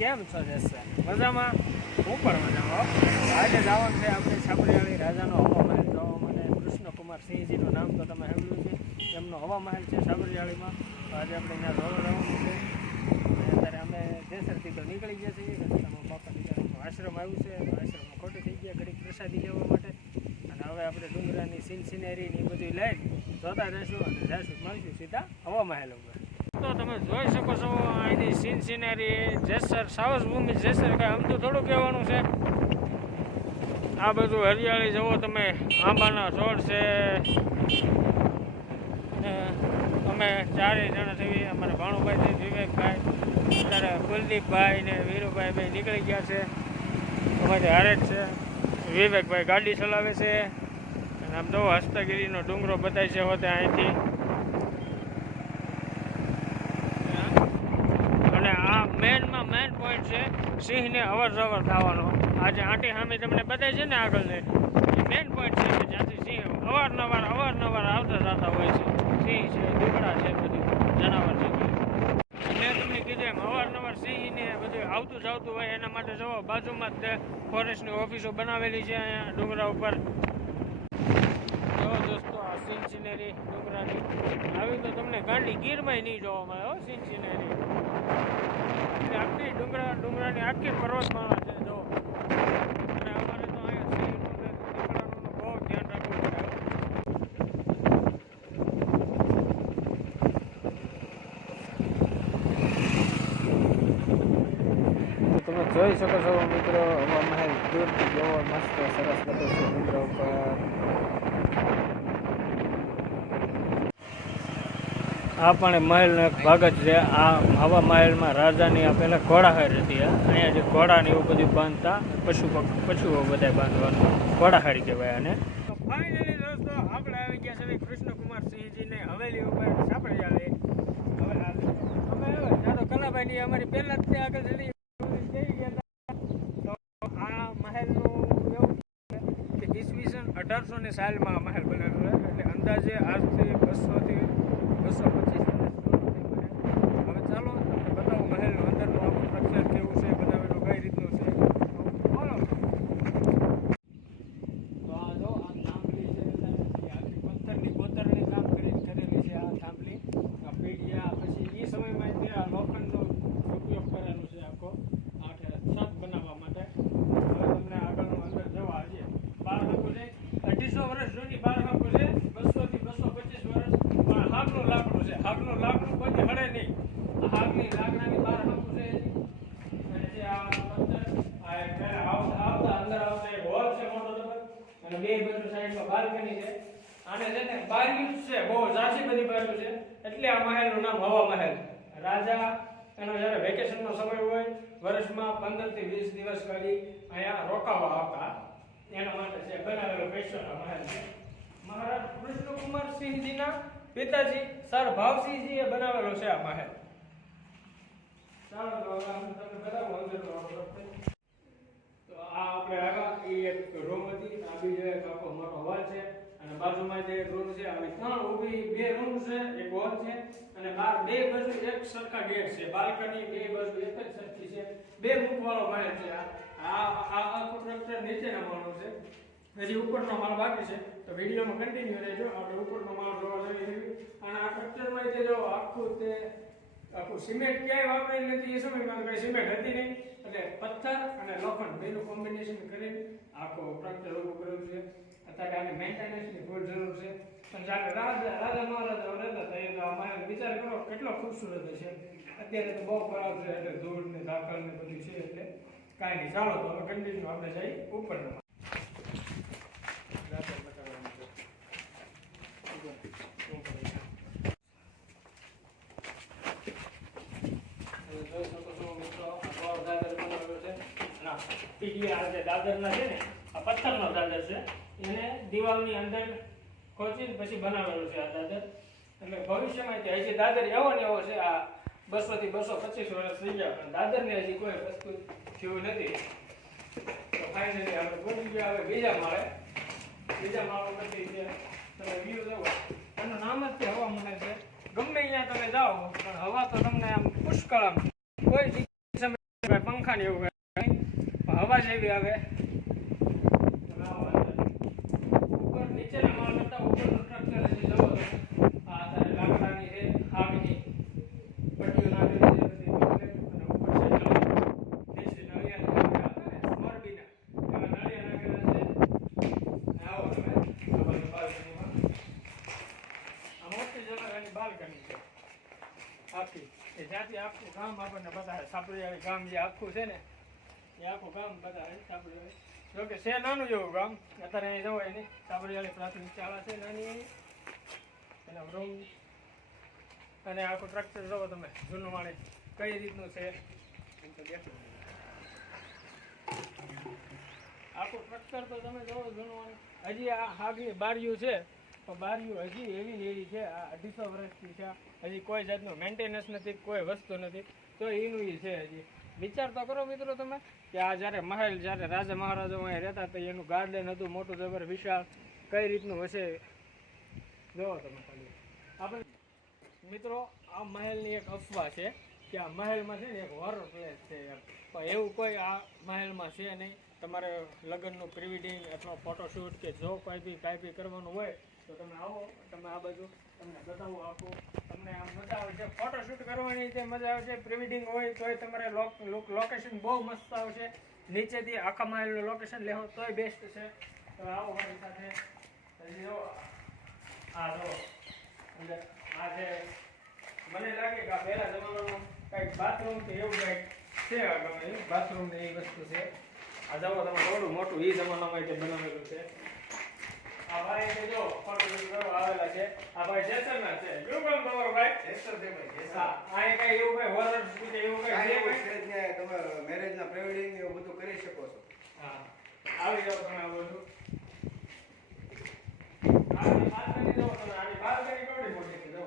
કેમ છો જશે મજામાં? હું પણ મજામાં. આજે જવાનું છે આપણે છાપરીવાળી રાજાનો હવામહેલ. જવા મને કૃષ્ણકુમાર સિંહજીનું નામ તો તમે સાંભળ્યું છે. એમનો હવા મહેલ છે છાપરીવાળીમાં તો આજે આપણે અહીંયા જોવા જવાનું છે. અત્યારે અમે જેસરથી તો નીકળી ગયા છીએ. આશ્રમ આવ્યું છે. આશ્રમમાં ખોટું થઈ ગયા, ઘડીક પ્રસાદી લેવા માટે. અને હવે આપણે ડુંગરાની સીન સિનેરી ને બધું લઈ જોતા રહીશું અને જઈશું મળીશું સીધા હવા મહેલ ઉપર. તો તમે જોઈ શકો છો, અહીંની સીન સિનેરી જેસર સાવસભૂમિ જેસર કાંઈ તો થોડું કહેવાનું છે. આ બધું હરિયાળી જુઓ તમે, આંબાના છોડ છે. અમે ચારેય જણા થઈ અમારા ભાણુભાઈ છે વિવેકભાઈ અત્યારે કુલદીપભાઈ ને વીરુભાઈ ભાઈ નીકળી ગયા છે. અમારી હારે જ છે. વિવેકભાઈ ગાડી ચલાવે છે. અને આમ જો હસ્તગીરીનો ડુંગરો બતાવી છે હોતે અહીંથી અને આ મેન પોઈન્ટ છે, સિંહને અવર જવર થવાનો. આજે આંટી સામે તમને બતાય છે ને આગળ એ મેન પોઈન્ટ છે કે જ્યાંથી સિંહ અવારનવાર અવારનવાર આવતા જતા હોય છે. સિંહ છે, દીપડા છે બધું, જનાવર છે. મેં તમને કીધું એમ, અવારનવાર સિંહને બધું આવતું જાવતું હોય એના માટે જુઓ, બાજુમાં જ ફોરેસ્ટની ઓફિસો બનાવેલી છે અહીંયા ડુંગરા ઉપર. જો દોસ્તો, આ સિંહ સિનેરી ડુંગરાની. આવી તો તમને ગાંડી ગીરમાં નહીં જોવા મળે હો સિંહ સિનેરી આખી ડુંગરા ડુંગરાની આખી પર્વતમાળા છે, જો. અને અમારે તો અહીંયા સિંહનું બહુ ધ્યાન રાખવું પડે તમે જોઈ શકો છો, મિત્રો હવા મહેલ દૂરથી જોવો મસ્ત, સરસ બધું છે, મિત્રો, ઉપર. આ પણ મહેલનો એક ભાગ જ છે. આ હવા મહેલમાં રાજાની આ પહેલાં ઘોડાહાર હતી અહીંયા જે ઘોડા ને એવું બધું બાંધતા, પશુ પશુઓ બધા બાંધવાનું ઘોડાહારી કહેવાય આને. ફાઇનલી દોસ્તો, આપણે આવી ગયા છે કૃષ્ણકુમાર હવેલી ઉપર સાંભળી આવે અમે કલાભાઈની અમારી પહેલાં જ આગળ તો આ મહેલનું એવું કે ઈસવીસન અઢારસો ને સાલમાં આ મહેલ બનાવ્યો છે. એટલે અંદાજે આજથી બસોથી બસો પચીસ વર્ષ જૂનો છે મહેલ હવે ચાલો તમને બતાવું મહેલનું અંદરનું આખું સ્ટ્રક્ચર કેવું છે બનાવેલું કઈ રીતનું છે બોલો તો આ જો આ થાંભલી છે એ આખી પથ્થરની કોતરણી કામ કરી કરેલી છે આ થાંભલી આ પીડિયા પછી એ સમયમાં તે આ લોખંડનો ઉપયોગ કરેલો છે આખો આખે છત બનાવવા માટે હવે તમને આગળનું અંદર જવા હશે બાર હાંકું છે અઢીસો વર્ષ જૂની બાર હાંકું છે બસો થી બસો પચીસ વર્ષ પણ હાગનું લાકડું છે હાગનું લાકડું કોઈ હળે નહીં આ હાગની લાકડાની બાર હાંકું છે એની. અને જે આ પથ્થર, આ એક પહેલા આવતા આવતા અંદર આવતા એક હોલ છે મોટો જબર અને બે બાજુ સાઈડમાં બાલ્કની છે. આને છે ને બારીઓ છે, બહુ ઝાઝી બધી બાજુ છે. એટલે આ મહેલનું નામ હવા મહેલ. રાજા, એનો જ્યારે વેકેશનનો સમય હોય, વર્ષમાં પંદરથી વીસ દિવસ કાઢી અહીંયા રોકાવા આવતા. એના માટે છે બનાવેલો આ મહેલ. મહારાજ કૃષ્ણકુમાર સિંહજીના પિતાજી સર ભાવસિંહજીએ બનાવેલો છે આ મહેલ. ચાલો તો હવે અમે તમને બતાવું, અંદરનો આ આપણે આવ્યા એ એક રૂમ હતી, આ બીજો એક આખો મોટો હોલ છે. અને બાજુમાં જે એક રૂમ છે આવી ત્રણ ઊભી, બે રૂમ છે, એક હોલ છે, અને બાર, બે બાજુ એક સરખા ગેટ છે. બાલ્કની બે બાજુ એક જ સરખી છે. બે મુખવાળો મળે છે. આ આ આખું સ્ટ્રક્ચર નીચેના માળનું છે. હજી ઉપરનો માળ બાકી છે. તો વિડીયોમાં કન્ટિન્યુ રહેજો. આપણે ઉપરનો માળ જોવા જઈએ છીએ. અને આ સ્ટ્રક્ચરમાં તે જો આખું તે, આખું સિમેન્ટ ક્યાંય વાપરેલી નથી, એ સમયમાં કઈ સિમેન્ટ હતી નહીં. આખું સ્ટ્રક્ચર ઊભું કર્યો છે. અત્યારે આની મેન્ટેનન્સની ફૂલ જરૂર છે. પણ જ્યારે રાજા રાજા મહારાજાઓ રહેતા હતા એ તો આ વિચાર કરો કેટલો ખૂબસૂરત છે અત્યારે તો બહુ ખરાબ છે એટલે ધૂળ ને ઝાકળ ને બધું છે એટલે કાંઈ નહીં. ચાલો તો હવે કન્ટિન્યુ આપણે જઈ ઉપરના. દાદર છે. ના દાદરના છે ને આ પથ્થરનો દાદર છે. એને દિવાલની અંદર ખોચીને પછી બનાવેલું છે આ દાદર. એટલે ભવિષ્યમાં તે હજી દાદર એવો ને એવો છે, આ બસો થી બસો પચીસ વર્ષ થઈ ગયા, પણ દાદરને હજી કોઈ વસ્તુ થયું નથી. તો ફાઇનલી આપણે પહોંચી ગયા, હવે બીજા માળે. બીજા માળો પછી જે તમે વ્યૂ જુઓ એનું નામ જ તે હવા મને છે. ગમે અહીંયા તમે જાઓ, પણ હવા તો તમને આમ પુષ્કળ આમ કોઈ પંખા ને એવું હવા જેવી આવે તમે આવો અંદર. ઉપર નીચેના માળ કરતાં ઉપરનું. આ લાકડાની છે આગની પટ્ટીઓ બધી આવે. આવો તમે, આ મોટી જમાનાની balcony છે. આખી. એ જ્યાંથી આખું ગામ આપણને બતાવે, સાપરિયાળી ગામ જે આખું છે ને, એ આખું ગામ બતાવે, સાપરિયાળી. જોકે છે નાનું જેવું ગામ અત્યારે અહીં જવાય નહીં સાપરિયાળી પ્રાથમિક શાળા છે નાની એના રૂમ અને આખું સ્ટ્રક્ચર જોવો તમે જૂનું માણે કઈ રીતનું છે એમ તો આખું સ્ટ્રક્ચર તો તમે જોવો જૂનું માણે હજી આ આગલી બારીઓ છે તો બારીઓ હજી એવી એવી છે આ અઢીસો વર્ષથી છે હજી કોઈ જાતનું મેન્ટેનન્સ નથી કોઈ વસ્તુ નથી તો એનું એ છે હજી વિચાર તો કરો મિત્રો તમે કે આ જ્યારે મહેલ, જ્યારે રાજા મહારાજાઓ અહીંયા રહેતા હતા, એનું ગાર્ડન હતું, મોટું જબર, વિશાળ, કઈ રીતનું હશે? જોવો તમે ખાલી. આપણે મિત્રો, આ મહેલની એક અફવા છે કે આ મહેલમાં છે ને એક હોરર પ્લેસ છે પણ એવું કોઈ આ મહેલમાં છે નહીં. તમારે લગ્નનું પ્રી વેડિંગ અથવા ફોટોશૂટ કે જો કોઈ બી કાંઈ બી કરવાનું હોય, તો તમે આવો, તમે આ બાજુ તમને બતાવું આખું. તમને આમ મજા આવે છે. ફોટોશૂટ કરવાની જે મજા આવે છે પ્રી હોય તોય તમારે લોકેશન બહુ મસ્ત આવશે. નીચેથી આખા માઇલનું લોકેશન લેવો તોય બેસ્ટ છે. તમે આવો મારી સાથે. આ જો આ છે. મને લાગે કે આ પહેલાં જમાનામાં કંઈક બાથરૂમ કે એવું કંઈક છે બાથરૂમ ને એ વસ્તુ છે. આ જવો તમે થોડું મોટું. એ જમાનામાં તે બનાવેલું છે. આ ભાઈ તે જો ફોટો આવેલા છે. આ ભાઈ જેસરના છે. કેવું કામ તમારું ભાઈ? જેસર છે ભાઈ, જેસર. આ કઈ એવું કઈ હોરર કે એવું કઈ છે? છે નહીં, તમે મેરેજના પ્રી-વેડિંગ એવું બધું કરી શકો છો. હા. આવી જાવ તમે આ બધું આની બાલ્કની જુઓ તમે આની બાલ્કની કેવડી મોટી છે જુઓ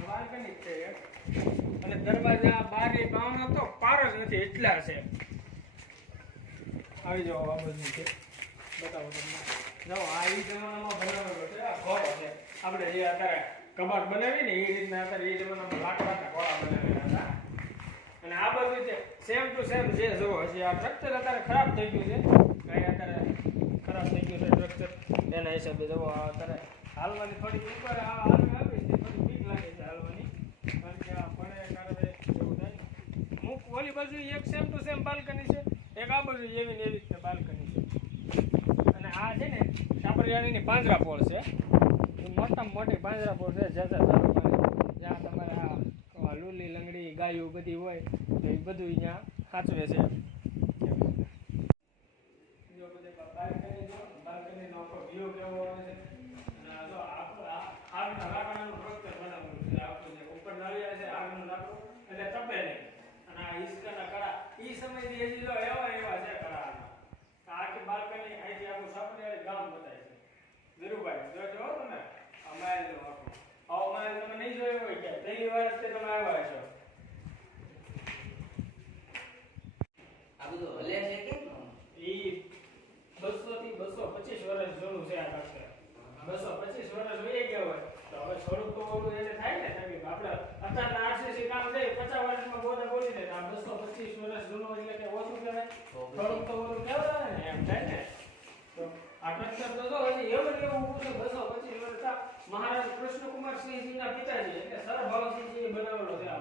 આ બાલ્કની જ છે એક. અને દરવાજા બારી બારણા તો પાર જ નથી એટલા છે આવી જાઓ, આ બધું છે. બતાવો તમને. જાઓ, આ એ જમાનામાં બનાવેલો છે. આ ઘોડો છે. આપણે જે અત્યારે કબાટ બનાવી ને એ રીતના અત્યારે એ જમાનામાં લાકડાના ઘોડા બનાવેલા હતા. અને આ બધું છે સેમ ટુ સેમ જે જુઓ હજી આ સ્ટ્રક્ચર અત્યારે ખરાબ થઈ ગયું છે. કાંઈ અત્યારે ખરાબ થઈ ગયું છે સ્ટ્રક્ચર એના હિસાબે આ અત્યારે હાલવાની થોડી ઉપર આ હાલવી આવી છે થોડી બીક લાગે છે હાલવાની. કારણ આ પડે કારણે એવું થાય. અમુક ઓલી બાજુ એક સેમ ટુ સેમ બાલ્કની છે. એક આ બધું એવી ને એવી રીતે બાલ્કની છે. અને આ છે ને સાપરિયાણીની પાંજરાપોળ છે. એ મોટામાં મોટી પાંજરા પોળ છે, જ્યાં સારું પાણી જ્યાં લૂલી, લંગડી, ગાયો બધી હોય, તો એ બધું અહીંયા સાચવે છે જો બધે બાલ્કની જો બાલ્કનીનો આખો view કેવો આવે છે અને આ જો આખું આ આગના લાકડાનું structure બનાવેલું છે આખું જે ઉપર નળિયા છે આગનું લાકડું એટલે તપે નહીં અને આ ઈસકાના કડા ઈ સમયથી હજી જો એવા એવા છે કડા આના. આ આખી બાલ્કની અહીંથી આખું સાપરિયાળી ગામ બતાય છે વીરુભાઈ જો જો તમે આ મહેલનું આખું આવો મહેલ તમે નહીં જોયો હોય કે પહેલી વાર જ તે તમે આવ્યા છો આ બધું હલે છે કેમ ઈ બસો થી બસો પચીસ વર્ષ જૂનું છે આ કાંકરા. બસો પચીસ વર્ષ વહી ગયા હોય તો હવે થોડુંક તો ઓલું એને થાય ને તકલીફ. આપણે આરસીસી કામ છે પચાસ વર્ષમાં બોલે બોલી દે. તો બસો પચીસ વર્ષ જૂનું એટલે કે ઓછું કહેવાય. થોડુંક તો ઓલું કહેવાય ને એમ થાય ને. તો આ સ્ટ્રક્ચર તો જો હજી એવું એવું ઊભું છે બસો પચીસ વર્ષ. આ મહારાજ કૃષ્ણકુમાર સિંહજીના પિતાજી એટલે સરભાવસિંહજીએ બનાવેલો છે આ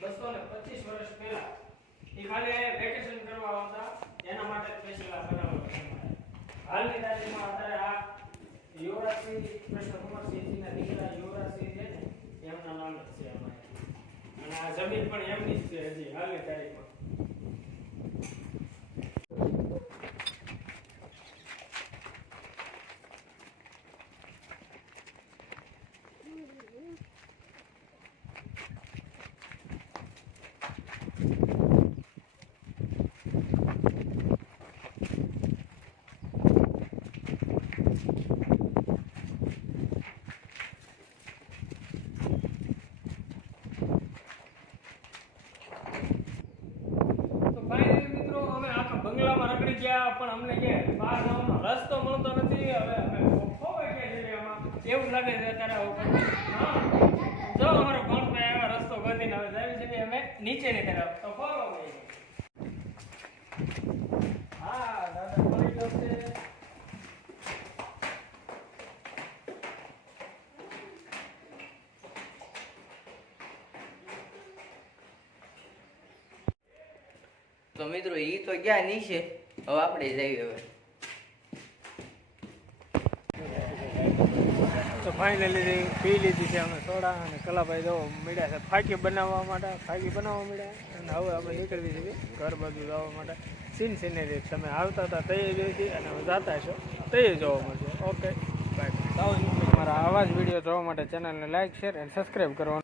બસો ને પચીસ વર્ષ પહેલા. એ ખાલી વેકેશન કરવા આવતા એના માટે સ્પેશિયલ આ બનાવેલો છે મહેલ. હાલની તારીખમાં અત્યારે આ યુવરાજસિંહ કૃષ્ણકુમારસિંહજીના દીકરા યુવરાજસિંહ છે ને એમના નામ જ છે આ મહેલ. અને આ જમીન પણ એમની જ છે હજી હાલની તારીખમાં તો finally મિત્રો અમે આખા બંગલામાં રખડી ગયા પણ અમને કે બહાર જવાનો રસ્તો મળતો નથી. હવે અમે ખોવાઈ ગયા છે આમાં એવું લાગે છે અત્યારે જો અમારો ભણભાઈ આવ્યા રસ્તો ગોતીને હવે જાય છે અમે નીચેની તરફ. તો ફરો ભાઈ તો મિત્રો ઈ તો ગયા નીચે. હવે આપણે જઈએ હવે. તો ફાઇનલી પી લીધી છે અમે સોડા અને કલાભાઈ જવા મળ્યા છે ફાકી બનાવવા માટે, ફાકી બનાવવા મળ્યા અને હવે આપણે નીકળવી છીએ ઘર બાજુ જવા માટે. સીન સિનેરી તમે આવતા હતા તે જોઈ હતી અને જાતા છો તે જોવા મળશે. ઓકે બાય મારા આવા જ વીડિયો જોવા માટે ચેનલને લાઇક શેર અને સબસ્ક્રાઈબ કરવાનું